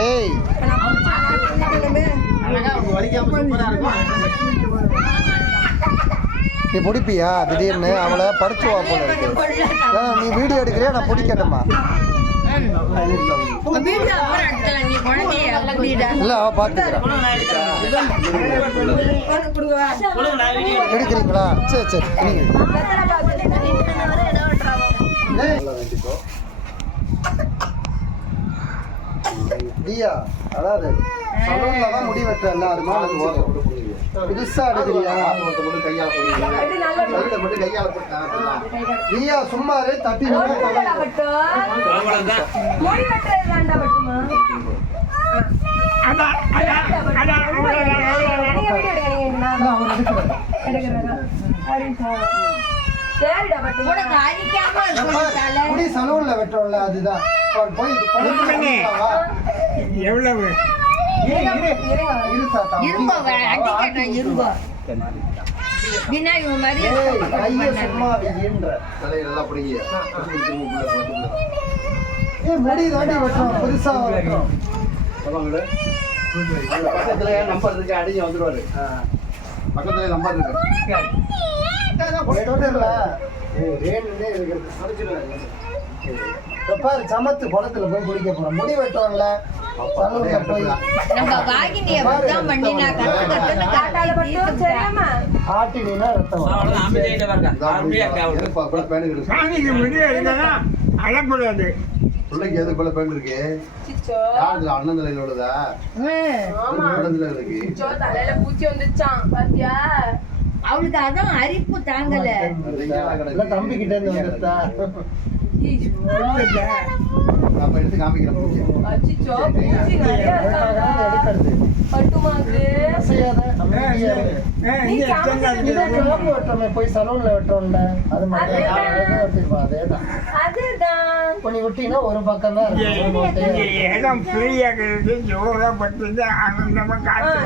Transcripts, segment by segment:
ஏய் நீ பிடிப்பியா திடீர்னு அவளை படுத்துவா போல இருக்கு. நீ வீடியோ எடுக்கிறியா நான் பிடிக்கட்டுமா? இல்ல அவ பாத்துக்கிறேன். எடுக்கிறீங்களா? சரி சரி தியா அதாவது சலூன்ல தான் முடி வெட்டல அதுமா புதுசா எடுக்கிறியா? தியா சும்மா தட்டி முடி சலூன்ல வெட்டோம்ல அதுதான் எவ்வளவு முடி தாண்டி வெட்டோம் புதுசா பக்கத்துல நம்பர் இருக்கு, அடிக்க வந்துருவாரு. பக்கத்துல நம்பர் இருக்கு. சமத்து குளத்துல போய் குளிக்க போறோம். முடி வெட்டோம்ல ஆட்டினா ரத்தம் அழக்கூடாது. பிள்ளைக்கு எது போல பேன் இருக்கு? அண்ணன் தலையில உள்ளதா? இருக்கு பூச்சி வந்துச்சான் பாத்தியா? அவளுக்கு அதான் அரிப்பு தாங்கல. தம்பி கிட்ட இருந்து எடுத்து காமிக்கிறேன். போய் சலூன்ல வெட்டோம்ல அது பண்ணி விட்டீங்கன்னா ஒரு பக்கம் தான் இடம் ஃப்ரீயாக ஜோரப்பட்டு ஆனந்தமா காற்று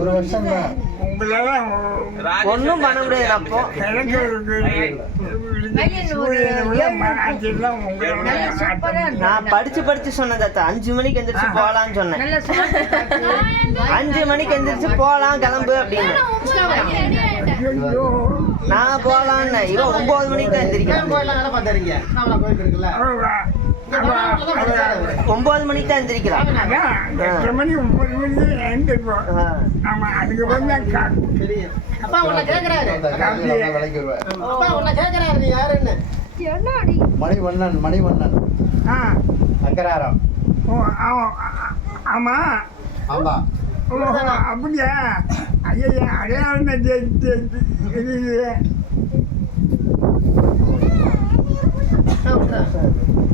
ஒரு வருஷம் தான் ஒன்னும் பண்ண முடியாது. அப்போ நான் படிச்சு சொன்னதா 5 மணிக்கு எந்திரிச்சு போலான்னு சொன்னேன். 5 மணிக்கு எந்திரிச்சு போலாம் கிளம்பு அப்படின்னு நான் போலான்னு. இவன் 9 மணிக்கு தான் எந்திரிக்கிறேன். 9 மணிக்கு தான் எந்திரிக்கிறான். 8 மணி 9 மணிக்கு எழுந்திருப்போம். ஆமா அதுக்கு வந்து மணிவண்ணன் அக்கராரம். ஆமா ஆமா அப்படியா? ஐயா அடையாளம்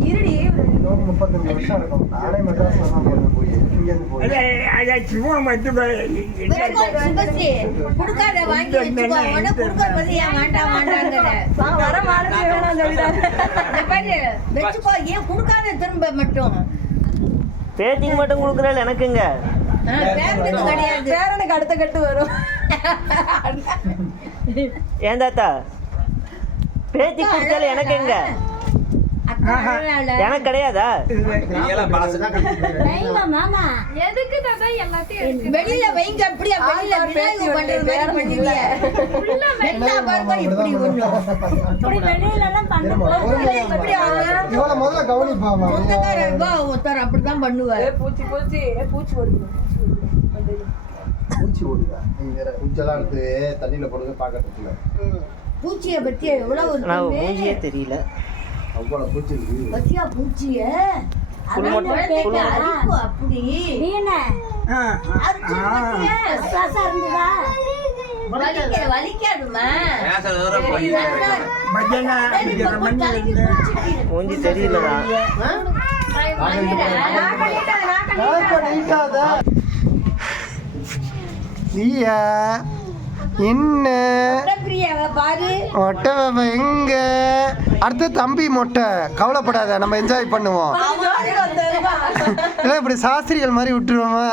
இருடி 35 வருஷம் இருக்கும். நானே மெட்ராஸ்ல தான் போய் சும்மா மட்டும் குடுக்காத வாங்கி வச்சுக்கோ. உடனே குடுக்கறது ஏன் வேண்டாம் வச்சுக்கோ. ஏன் குடுக்காத திரும்ப மட்டும் பேத்திக்கு மட்டும் கொடுக்குறாள். எனக்குங்க கிடையாது. பேரனுக்கு அடுத்த கட்டு வரும். ஏன் தாத்தா பேத்தி கொடுத்தாலும் எனக்கு எங்க? எனக்கு கிடையாதா? வெளியில வைங்க. அப்படியே அப்படிதான் பண்ணுவாரு. பூச்சியை பத்தி எவ்வளவு மூஞ்சியே தெரியல. அவ்வளவு பூச்சி இருக்கு. பத்தியா பூச்சிய அப்படி வலிக்காதுமா? மூஞ்சி தெரியலதான். நீயா என்ன மொட்டை எங்க? அடுத்து தம்பி மொட்டை. கவலைப்படாத, நம்ம என்ஜாய் பண்ணுவோம். இல்லை இப்படி சாஸ்திரிகள் மாதிரி விட்டுருவோமா?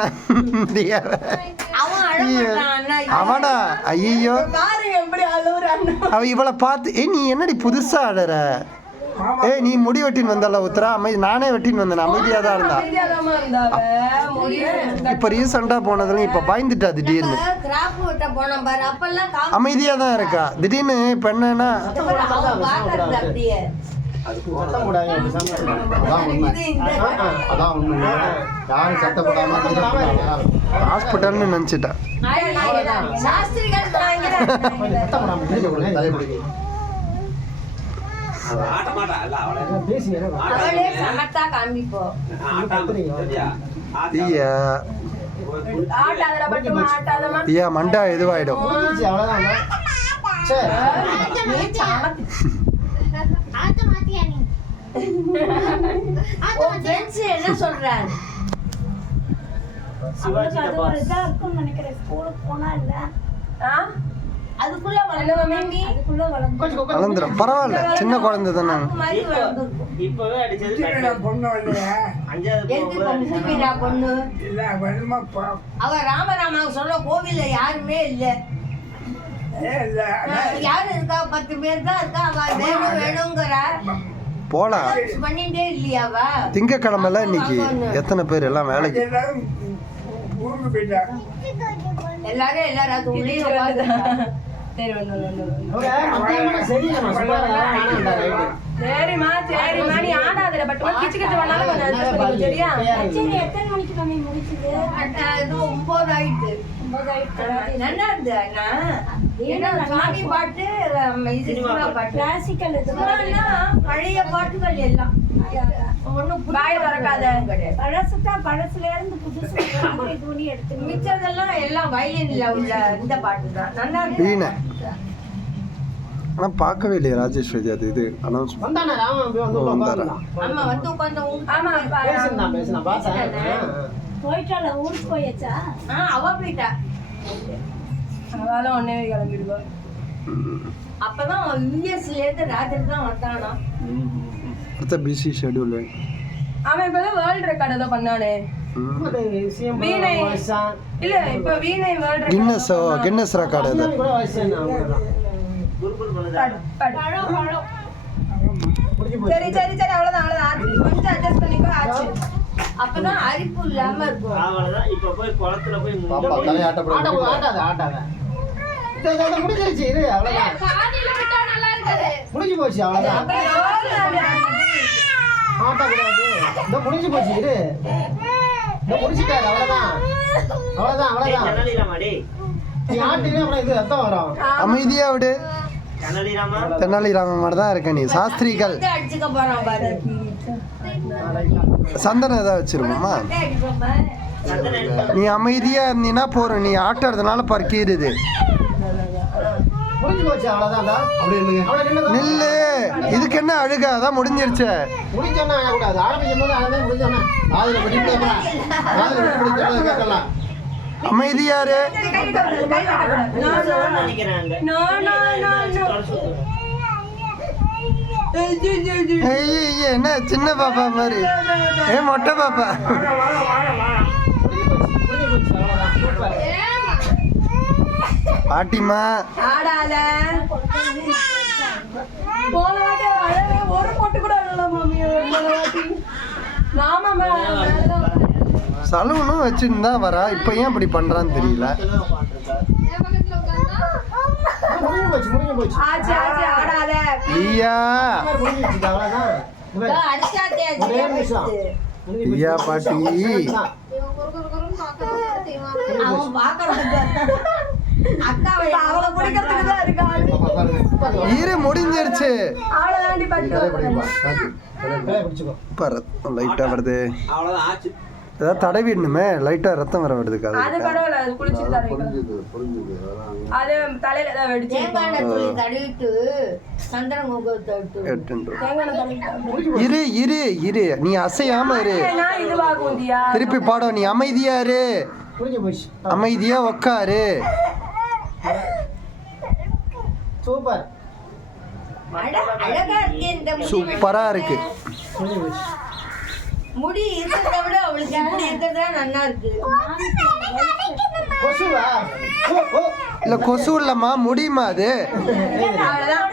அவனா ஐயோ பாரு எப்படி அழுவுறான்னு. அவ இவளை பார்த்து நீ என்னடி புதுசா அழற? நீ முடி வெட்டின்னு வந்தால உத்தரா நானே வெட்டின்னு வந்தேன், அமைதியா தான் இருந்தா. அமைதியாதாம்மா இருந்தாவ. இப்ப ரீசெண்டா போனதுல இப்ப பயந்துட்டா திடீர்னு. கிராப் வெட்ட போனோம் பாரு, அப்பெல்லாம் அமைதியா தான் இருக்கா. திடீர்னு இப்ப என்னன்னா பாக்குறது அப்படியே. அதான் உண்மை. யாரும் சத்தப்படாம ஹாஸ்பிட்டல்னு நினைச்சிட்டா. சாஸ்திரிகள் அவளே சமத்தா காண்பிப்போம். ஆட்டாதடா பட்டுமா, ஆட்டாதமா. மண்டா இதுவாயிடும். நீ சாமத்தி. உன் friends என்ன சொல்றாங்க? அதுக்குள்ள வளர்ந்துடும், பரவாயில்ல, சின்ன குழந்தை தானே. இப்பவே அடிச்சது பொண்ணு இல்லையா? 5வது பொண்ணு இல்ல வருமா அவ ராமராம சொல்ல கோவில்ல யாருமே இல்ல. இல்ல யாரு இருக்கா? 10 பேர் தான் இருக்கா. அவ வேணும் வேணுங்கிற போலாம். பண்ணிட்டே இல்லையாவ? திங்கக்கிழமைல இன்னைக்கு எத்தனை பேர் எல்லாம் வேலைக்கு? எல்லாரும் ஊருக்கு போயிட்டாங்க. எல்லாரும் எல்லாரும் உள்ளே சரி சரிம்மா சரிம்மா, நீ ஆடாதல பட்டுமா. கிச்சு கிச்சு வேணாலும் கொஞ்சம் adjust பண்ணிக்கோ, சரியா? சரி, எத்தனை மணிக்கு மம்மி முடிச்சது? இது 9 ஆயிட்டு. நல்லா இருந்து அண்ணா. ஏன்னா சாமி பாட்டு, இது சினிமா பாட்டு, கிளாசிக்கல் இதெல்லாம் பழைய பாட்டுகள் எல்லாம். ஒண்ணும் பாய திறக்காத கிடையாது. பழசுதான், பழசுல இருந்து புதுசு துணி எடுத்து மிச்சதெல்லாம் எல்லாம் வயலின்ல உள்ள இந்த பாட்டு தான். நல்லா வீணை ஆனா பார்க்கவே இல்லையா ராஜேஸ்வரி? அது இது அனௌன்ஸ் வந்தானே ராமன் போய் வந்து உட்கார்ந்தான். ஆமா வந்து உட்கார்ந்து. ஆமா பேசினா பார்த்தேன். போயிட்டால ஊருக்கு போயாச்சா? அவ போயிட்டா. அவளால ஒன்னே கிளம்பிடுவா. அப்பதான் யூஎஸ்ல இருந்து ராத்திரி தான் வந்தானா. அடுத்த பிசி ஷெட்யூல். அவன் இப்பதான் வேர்ல்ட் ரெக்கார்ட் ஏதோ பண்ணானே. வீணை இல்ல, இப்ப வீணை வேர்ல்ட் ரெக்கார்ட். கின்னஸ் ரெக்கார்ட் அது. சரி சரி சரி, அவ்வளவுதான் அவ்வளவுதான். கொஞ்சம் அட்ஜஸ்ட் பண்ணிக்கோ, ஆச்சு. அப்பதான் அரிப்பு இல்லாம இருக்கும். அவ்வளவுதான். இப்ப போய் குளத்துல போய் பாப்பா ஆட்டாத. இது முடிஞ்சிருச்சு. இது அவ்வளவுதான். முடிஞ்சு போச்சு, அவ்வளவுதான். ஆட்டக்கூடாது. இந்த முடிஞ்சு போச்சு. இது இந்த முடிச்சுட்டாரு, அவ்வளவுதான். அவ்வளவுதான். தெனாலிராமாடி நீ ஆட்டினே அப்புறம் இது ரத்தம் வரும். அமைதியா விடு. தெனாலிராமா தெனாலிராமன் மாதிரி தான் இருக்க நீ. சாஸ்திரிகள் அடிச்சுக்க போறான் பாரு. சந்தனம் ஏதாவது வச்சிருக்கோமா? நீ அமைதியா இருந்தீன்னா போறோம். நீ ஆட்டுறதுனால பறக்கிடுது. முடிஞ்சு போச்சு, அவ்வளவுதான். அப்படி இல்லைங்க. நில்லு. இதுக்கு என்ன அழுக? அதான் முடிஞ்சிருச்சு. முடிஞ்சோன்னா ஆகக்கூடாது. ஆரம்பிக்கும் போது அதான் முடிஞ்சோன்னா காதுல விட்டு கேட்கலாம். அமைதியாரு. நினைக்கிறாங்க. என்ன சின்ன பாப்பா மாதிரி? மொட்டை பாப்பா. பாட்டிமா ஆடாத. போன வாட்டி அழவே ஒரு பொட்டு கூட அழல மாமி. நாம சலூனும் வச்சுன்னு தான் வரா. இப்ப ஏன் இப்படி பண்றான்னு தெரியல. முடிஞ்சு போச்சு. ஆச்சு ஆச்சு, ஆடாத. ஐயா முடிஞ்சிருச்சு, அவ்வளவுதான். அடிச்சாத்தே ஒரே நிமிஷம். ஐயா பாட்டி அவன் பாக்குறாங்க. அக்காவை அவளை பிடிக்கிறதுக்கு தான் இருக்காள். இரு முடிஞ்சிருச்சு. அவளை தாண்டி பட்டு பிடிச்சுக்கோ. லைட்டா வருது. அவ்வளவுதான் ஆச்சு. ஏதாவது தடவிடணுமே. லைட்டா ரத்தம் வர வருது. அது பரவாயில்ல, அது குளிச்சு அது தலையில தான் வெடிச்சு தேங்காய் துளி தடவிட்டு சந்தன குங்குமத்தை இரு இரு இரு. நீ அசையாம இரு. இதுவாகும் தியா. திருப்பி பாடம். நீ அமைதியா இரு. முடிஞ்சு போச்சு. அமைதியா உக்காரு. சூப்பர். அழகா இருக்கு. இந்த சூப்பரா இருக்கு. முடிஞ்சு போச்சு. முடி இருக்கிறத விட அவளுக்கு இப்படி இருக்கிறதா நல்லா இருக்கு. கொசுவா? ஓ, ஓ. இல்லை கொசு இல்லைம்மா முடியுமா அது அவ்வளவுதான்.